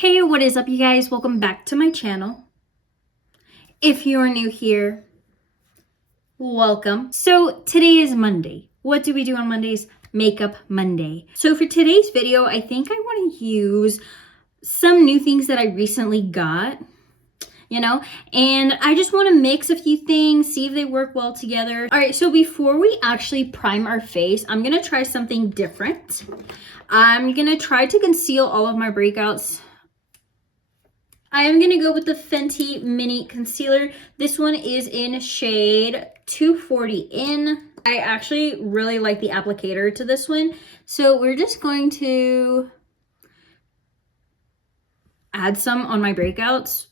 Hey, what is up, you guys? Welcome back to my channel. If you're new here, welcome. So today is Monday. What do we do on Mondays? Makeup Monday. So for today's video, I think I want to use some new things that I recently got, and I just want to mix a few things, see if they work well together. All right, so before we actually prime our face, I'm going to try something different. I'm going to try to conceal all of my breakouts. I am going to go with the Fenty Mini Concealer. This one is in shade 240 in. I actually really like the applicator to this one. So we're just going to add some on my breakouts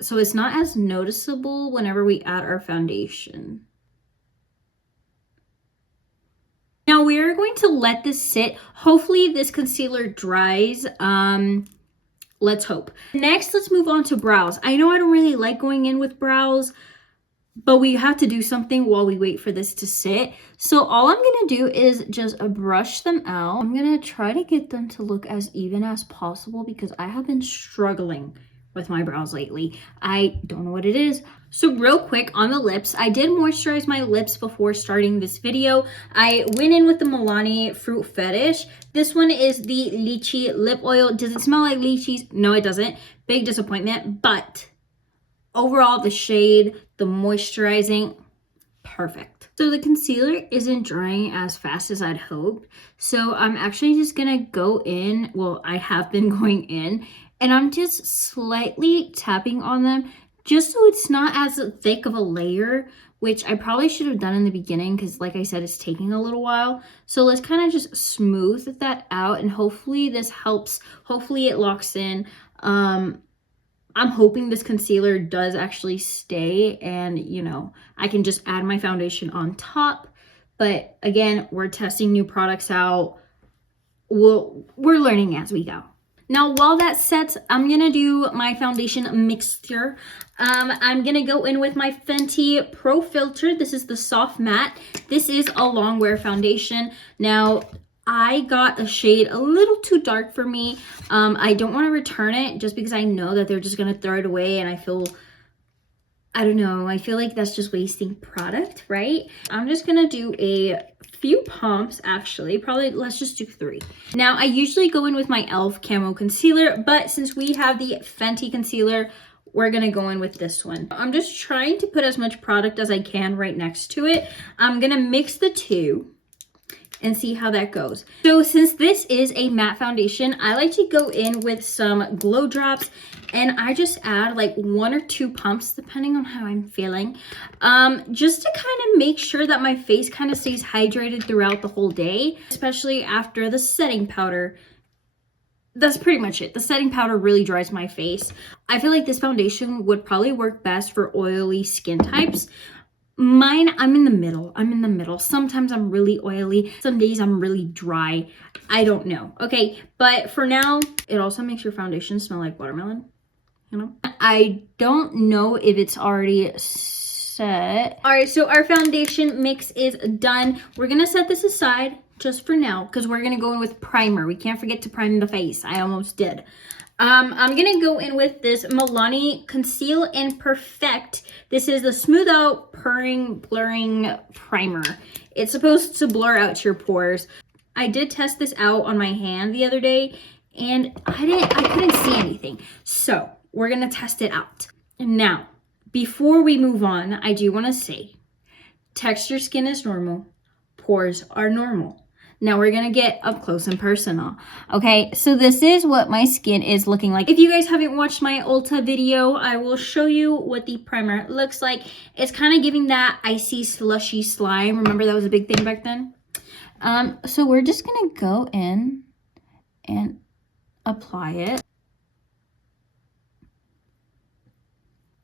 so it's not as noticeable whenever we add our foundation. Now we are going to let this sit. Hopefully this concealer dries. Let's hope. Next, let's move on to brows. I know I don't really like going in with brows, but we have to do something while we wait for this to sit. So all I'm going to do is just brush them out. I'm going to try to get them to look as even as possible because I have been struggling with my brows lately. I don't know what it is. So real quick on the lips, I did moisturize my lips before starting this video. I went in with the Milani Fruit Fetish. This one is the Lychee Lip Oil. Does it smell like lychees? No, it doesn't. Big disappointment, but overall the shade, the moisturizing, perfect. So the concealer isn't drying as fast as I'd hoped. So I'm actually just gonna go in, well, I have been going in, and I'm just slightly tapping on them just so it's not as thick of a layer, which I probably should have done in the beginning because like I said, it's taking a little while. So let's kind of just smooth that out and hopefully this helps. Hopefully it locks in. I'm hoping this concealer does actually stay and, I can just add my foundation on top. But again, we're testing new products out. We're learning as we go. Now, while that sets, I'm going to do my foundation mixture. I'm going to go in with my Fenty Pro Filter. This is the Soft Matte. This is a long wear foundation. Now, I got a shade a little too dark for me. I don't want to return it just because I know that they're just going to throw it away and I feel like that's just wasting product, right? I'm just going to do a few pumps actually. Probably let's just do 3. Now, I usually go in with my e.l.f. Camo Concealer, but since we have the Fenty Concealer, we're going to go in with this one. I'm just trying to put as much product as I can right next to it. I'm going to mix the two and see how that goes. So since this is a matte foundation, I like to go in with some glow drops and I just add like 1 or 2 pumps depending on how I'm feeling, just to kind of make sure that my face kind of stays hydrated throughout the whole day, especially after the setting powder. That's pretty much it. The setting powder really dries my face. I feel like this foundation would probably work best for oily skin types. Mine, I'm in the middle. Sometimes I'm really oily. Some days I'm really dry. I don't know. Okay, but for now, it also makes your foundation smell like watermelon, I don't know if it's already set. All right, so our foundation mix is done. We're gonna set this aside just for now because we're gonna go in with primer. We can't forget to prime the face. I almost did. I'm gonna go in with this Milani Conceal and Perfect. This is the Smooth Out Purring Blurring Primer. It's supposed to blur out your pores. I did test this out on my hand the other day and I couldn't see anything. So we're gonna test it out. Now, before we move on, I do wanna say, texture skin is normal, pores are normal. Now we're gonna get up close and personal. Okay, so this is what my skin is looking like. If you guys haven't watched my Ulta video, I will show you what the primer looks like. It's kind of giving that icy slushy slime. Remember that was a big thing back then? So we're just gonna go in and apply it.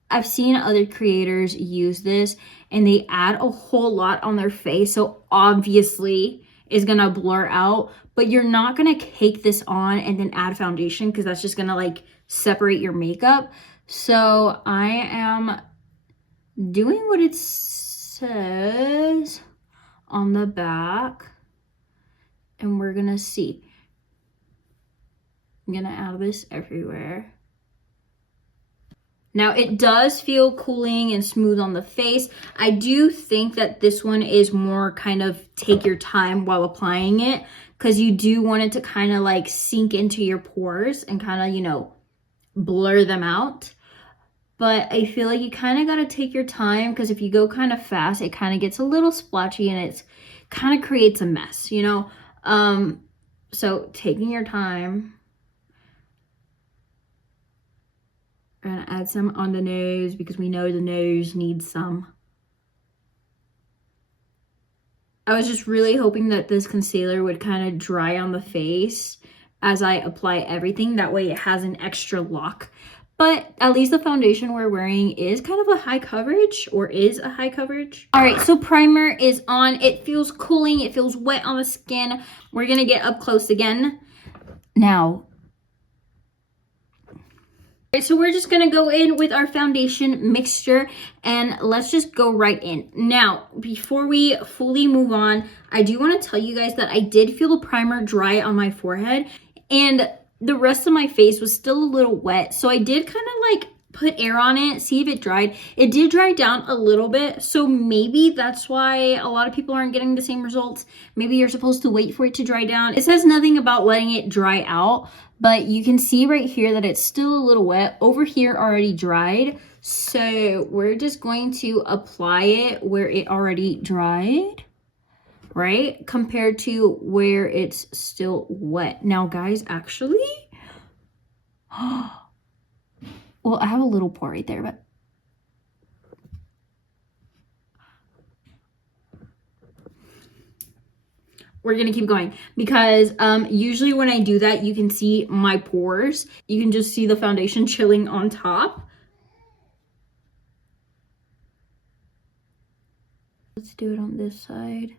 I've seen other creators use this and they add a whole lot on their face. So obviously is gonna blur out, but you're not gonna cake this on and then add foundation because that's just gonna like separate your makeup. So I am doing what it says on the back and we're gonna see. I'm gonna add this everywhere. Now it does feel cooling and smooth on the face. I do think that this one is more kind of take your time while applying it, because you do want it to kind of like sink into your pores and kind of, you know, blur them out. But I feel like you kind of got to take your time, because if you go kind of fast, it kind of gets a little splotchy and it's kind of creates a mess, you know? So taking your time. We're gonna add some on the nose because we know the nose needs some. I was just really hoping that this concealer would kind of dry on the face as I apply everything. That way it has an extra lock. But at least the foundation we're wearing is kind of a high coverage, or is a high coverage. All right, so primer is on. It feels cooling. It feels wet on the skin. We're gonna get up close again. Now, all right, so we're just gonna go in with our foundation mixture and let's just go right in. Now, before we fully move on, I do want to tell you guys that I did feel the primer dry on my forehead and the rest of my face was still a little wet. So I did kind of like put air on it, see if it dried. It did dry down a little bit, so maybe that's why a lot of people aren't getting the same results. Maybe you're supposed to wait for it to dry down. It says nothing about letting it dry out, but you can see right here that it's still a little wet. Over here already dried, so we're just going to apply it where it already dried, right? Compared to where it's still wet. Now guys, actually, well, I have a little pore right there, but we're gonna keep going because usually when I do that, you can see my pores. You can just see the foundation chilling on top. Let's do it on this side.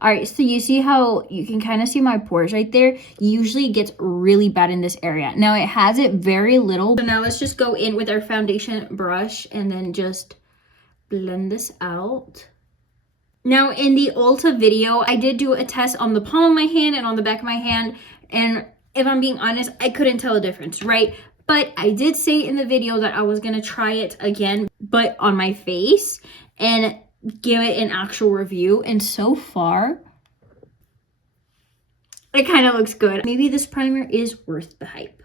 All right, so you see how you can kind of see my pores right there? Usually it gets really bad in this area. Now it has it very little. So now let's just go in with our foundation brush and then just blend this out. Now in the Ulta video, I did do a test on the palm of my hand and on the back of my hand. And if I'm being honest, I couldn't tell a difference, right? But I did say in the video that I was gonna try it again, but on my face, and give it an actual review, and so far it kind of looks good. Maybe this primer is worth the hype.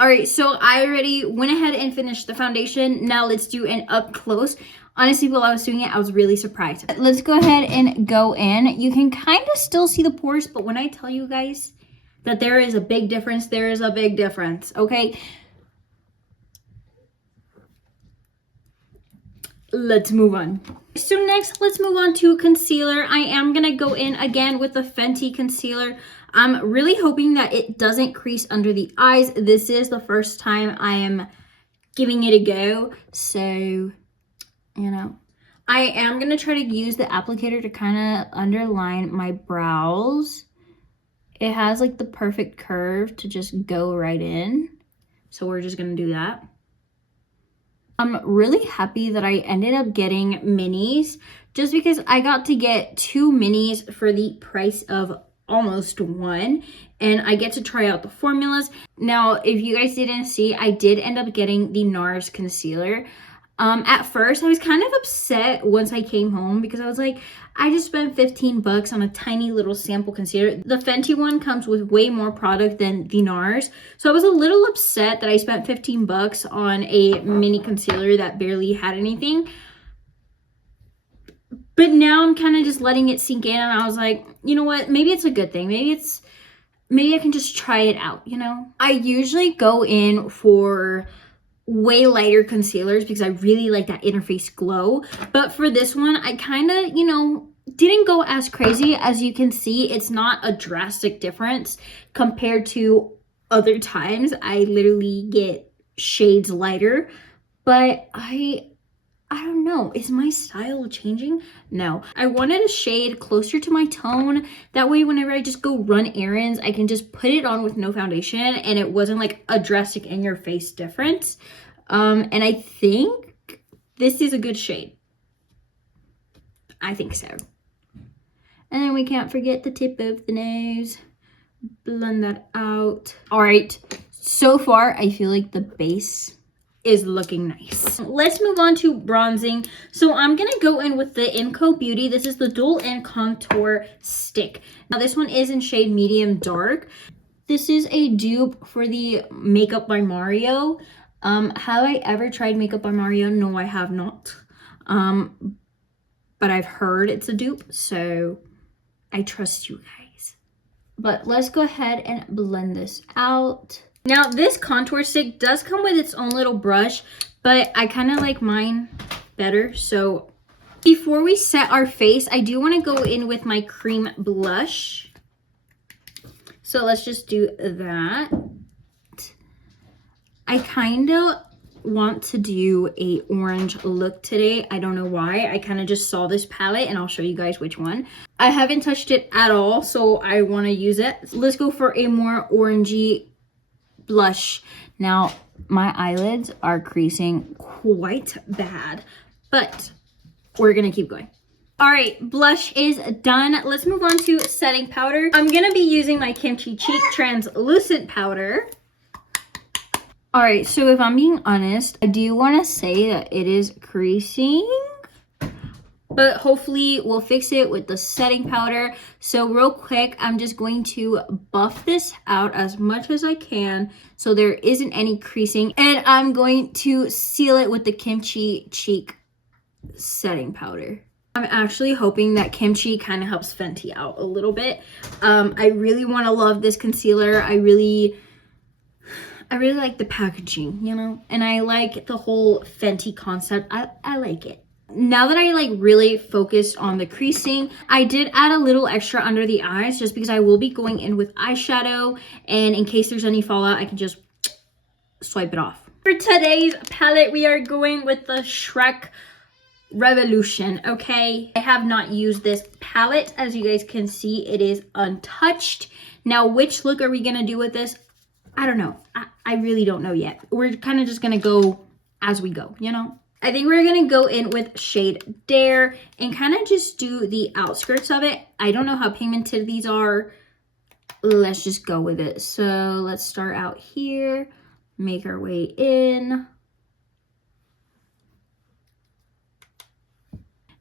All right, so I already went ahead and finished the foundation. Now let's do an up close. Honestly, while I was doing it, I was really surprised. Let's go ahead and go in. You can kind of still see the pores, but when I tell you guys that there is a big difference, there is a big difference, okay? Let's move on. So next, let's move on to concealer. I am gonna go in again with the Fenty concealer. I'm really hoping that it doesn't crease under the eyes. This is the first time I am giving it a go, so, you know. I am gonna try to use the applicator to kind of underline my brows. It has like the perfect curve to just go right in, so we're just gonna do that. I'm really happy that I ended up getting minis just because I got to get 2 minis for the price of almost 1, and I get to try out the formulas. Now, if you guys didn't see, I did end up getting the NARS concealer. At first, I was kind of upset once I came home because I was like, I just spent 15 bucks on a tiny little sample concealer. The Fenty one comes with way more product than the NARS. So I was a little upset that I spent 15 bucks on a mini concealer that barely had anything. But now I'm kind of just letting it sink in, and I was like, you know what? Maybe it's a good thing. Maybe I can just try it out, you know? I usually go in for way lighter concealers because I really like that inner face glow, but for this one I kind of, you know, didn't go as crazy. As you can see, it's not a drastic difference compared to other times. I literally get shades lighter, but I don't know, is my style changing? No, I wanted a shade closer to my tone. That way, whenever I just go run errands, I can just put it on with no foundation and it wasn't like a drastic in your face difference. And I think this is a good shade. I think so. And then we can't forget the tip of the nose. Blend that out. All right, so far I feel like the base is looking nice. Let's move on to bronzing. So I'm gonna go in with the Inco Beauty. This is the dual in contour stick. Now this one is in shade medium dark. This is a dupe for the Makeup by Mario. Have I ever tried Makeup by Mario? No, I have not. But I've heard it's a dupe, so I trust you guys. But let's go ahead and blend this out. Now this contour stick does come with its own little brush, but I kind of like mine better. So before we set our face, I do want to go in with my cream blush. So let's just do that. I kind of want to do a orange look today. I don't know why. I kind of just saw this palette and I'll show you guys which one. I haven't touched it at all, so I want to use it. Let's go for a more orangey blush. Now my eyelids are creasing quite bad, but we're gonna keep going. All right, blush is done. Let's move on to setting powder. I'm gonna be using my Kimchi Cheek translucent powder. All right, so if I'm being honest, I do want to say that it is creasing, but hopefully we'll fix it with the setting powder. So real quick, I'm just going to buff this out as much as I can so there isn't any creasing, and I'm going to seal it with the Kimchi Cheek setting powder. I'm actually hoping that Kimchi kind of helps Fenty out a little bit. I really want to love this concealer. I really like the packaging, you know, and I like the whole Fenty concept. I like it. Now that I like really focused on the creasing, I did add a little extra under the eyes just because I will be going in with eyeshadow, and in case there's any fallout, I can just swipe it off. For today's palette, we are going with the Shrek Revolution, okay? I have not used this palette. As you guys can see, it is untouched. Now, which look are we gonna do with this? I don't know. I really don't know yet. We're kind of just gonna go as we go, you know? I think we're gonna go in with shade Dare and kind of just do the outskirts of it. I don't know how pigmented these are. Let's just go with it. So let's start out here, make our way in.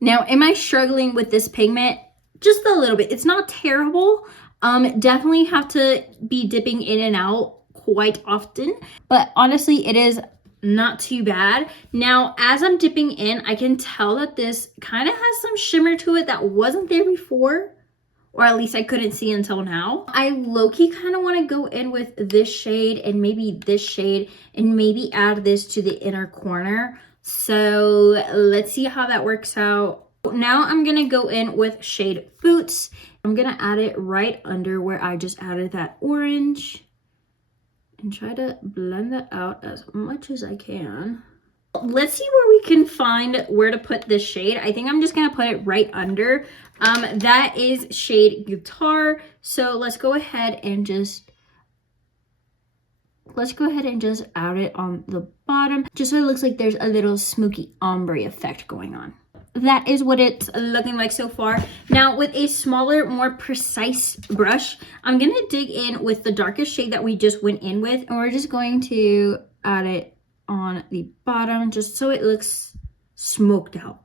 Now, am I struggling with this pigment? Just a little bit. It's not terrible. Definitely have to be dipping in and out quite often, but honestly, it is not too bad. Now, as I'm dipping in, I can tell that this kind of has some shimmer to it that wasn't there before, or at least I couldn't see until now. I low-key kind of want to go in with this shade and maybe this shade and maybe add this to the inner corner. So let's see how that works out. Now I'm gonna go in with shade Boots. I'm gonna add it right under where I just added that orange and try to blend that out as much as I can. Let's see where we can find where to put this shade. I think I'm just gonna put it right under. That is shade Guitar. So let's go ahead and just add it on the bottom, just so it looks like there's a little smoky ombre effect going on. That is what it's looking like so far. Now with a smaller, more precise brush, I'm gonna dig in with the darkest shade that we just went in with, and we're just going to add it on the bottom just so it looks smoked out.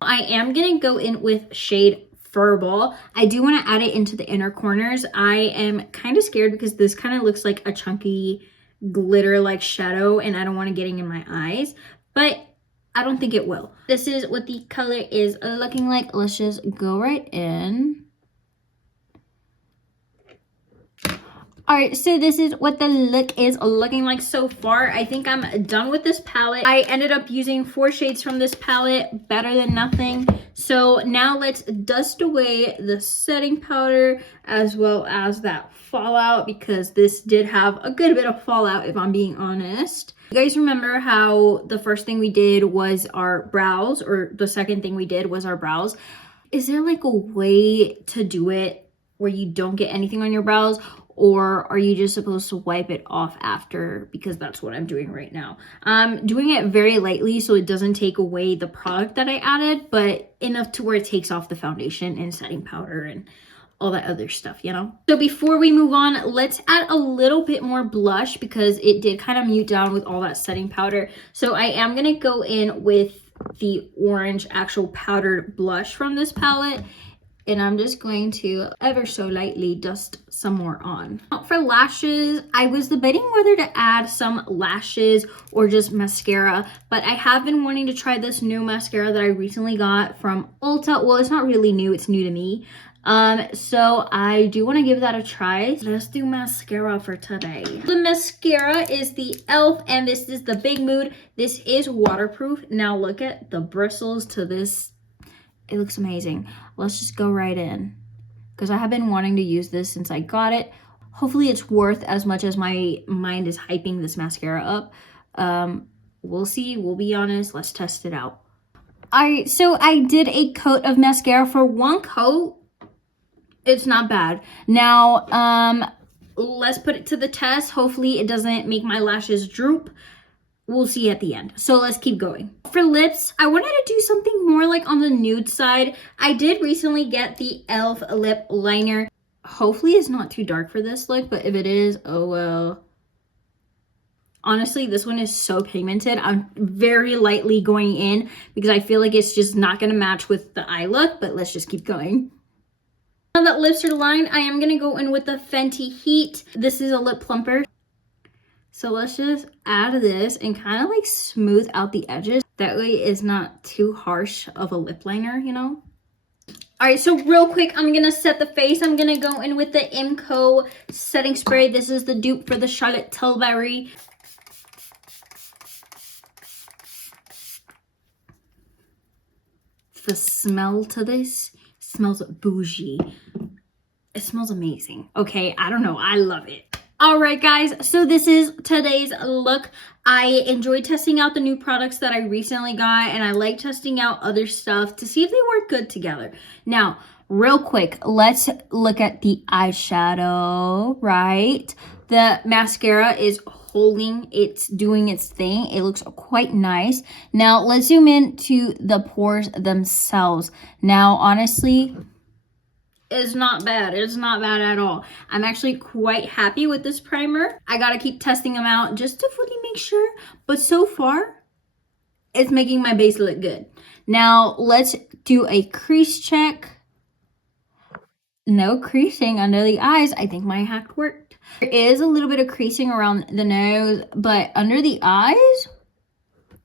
I am gonna go in with shade Furball. I do want to add it into the inner corners. I am kind of scared because this kind of looks like a chunky glitter like shadow and I don't want it getting in my eyes, but I don't think it will. This is what the color is looking like. Let's just go right in. All right, so this is what the look is looking like so far. I think I'm done with this palette. I ended up using 4 shades from this palette, better than nothing. So now let's dust away the setting powder as well as that fallout, because this did have a good bit of fallout if I'm being honest. You guys remember how the first thing we did was our brows, or the second thing we did was our brows? Is there like a way to do it where you don't get anything on your brows? Or are you just supposed to wipe it off after? Because that's what I'm doing right now. I'm doing it very lightly so it doesn't take away the product that I added, but enough to where it takes off the foundation and setting powder and all that other stuff, you know? So before we move on, let's add a little bit more blush because it did kind of mute down with all that setting powder. So I am going to go in with the orange actual powdered blush from this palette. And I'm just going to ever so lightly dust some more on. For lashes, I was debating whether to add some lashes or just mascara, but I have been wanting to try this new mascara that I recently got from Ulta. Well, it's not really new, it's new to me. So I do want to give that a try. Let's do mascara for today. The mascara is the e.l.f. and this is the Big Mood. This is waterproof. Now look at the bristles to this. It looks amazing. Let's just go right in because I have been wanting to use this since I got it. Hopefully it's worth as much as my mind is hyping this mascara up. We'll see. We'll be honest. Let's test it out. Alright, so I did a coat of mascara. For one coat, it's not bad. Now, let's put it to the test. Hopefully it doesn't make my lashes droop. We'll see at the end. So let's keep going. For lips, I wanted to do something more like on the nude side. I did recently get the e.l.f. lip liner. Hopefully it's not too dark for this look, but if it is, oh well. Honestly, this one is so pigmented. I'm very lightly going in because I feel like it's just not going to match with the eye look, but let's just keep going. Now that lips are lined, I am going to go in with the Fenty Heat. This is a lip plumper. So let's just add this and kind of like smooth out the edges. That way it's not too harsh of a lip liner, you know? All right, so real quick, I'm going to set the face. I'm going to go in with the IMCO setting spray. This is the dupe for the Charlotte Tilbury. The smell to this smells bougie. It smells amazing. Okay, I don't know. I love it. All right, guys, so this is today's look. I enjoyed testing out the new products that I recently got, and I like testing out other stuff to see if they work good together. Now, real quick, let's look at the eyeshadow, right? The mascara is holding, it's doing its thing. It looks quite nice. Now, let's zoom in to the pores themselves. Now, honestly, it's not bad. It's not bad at all. I'm actually quite happy with this primer. I gotta keep testing them out just to fully make sure. But so far, it's making my base look good. Now, let's do a crease check. No creasing under the eyes. I think my hack worked. There is a little bit of creasing around the nose, but under the eyes,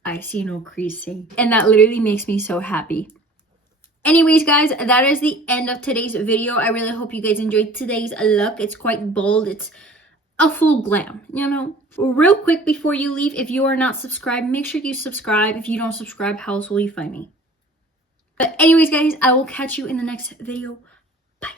I see no creasing. And that literally makes me so happy. Anyways, guys, that is the end of today's video. I really hope you guys enjoyed today's look. It's quite bold. It's a full glam, you know. Real quick before you leave, if you are not subscribed, make sure you subscribe. If you don't subscribe, how else will you find me? But anyways, guys, I will catch you in the next video. Bye.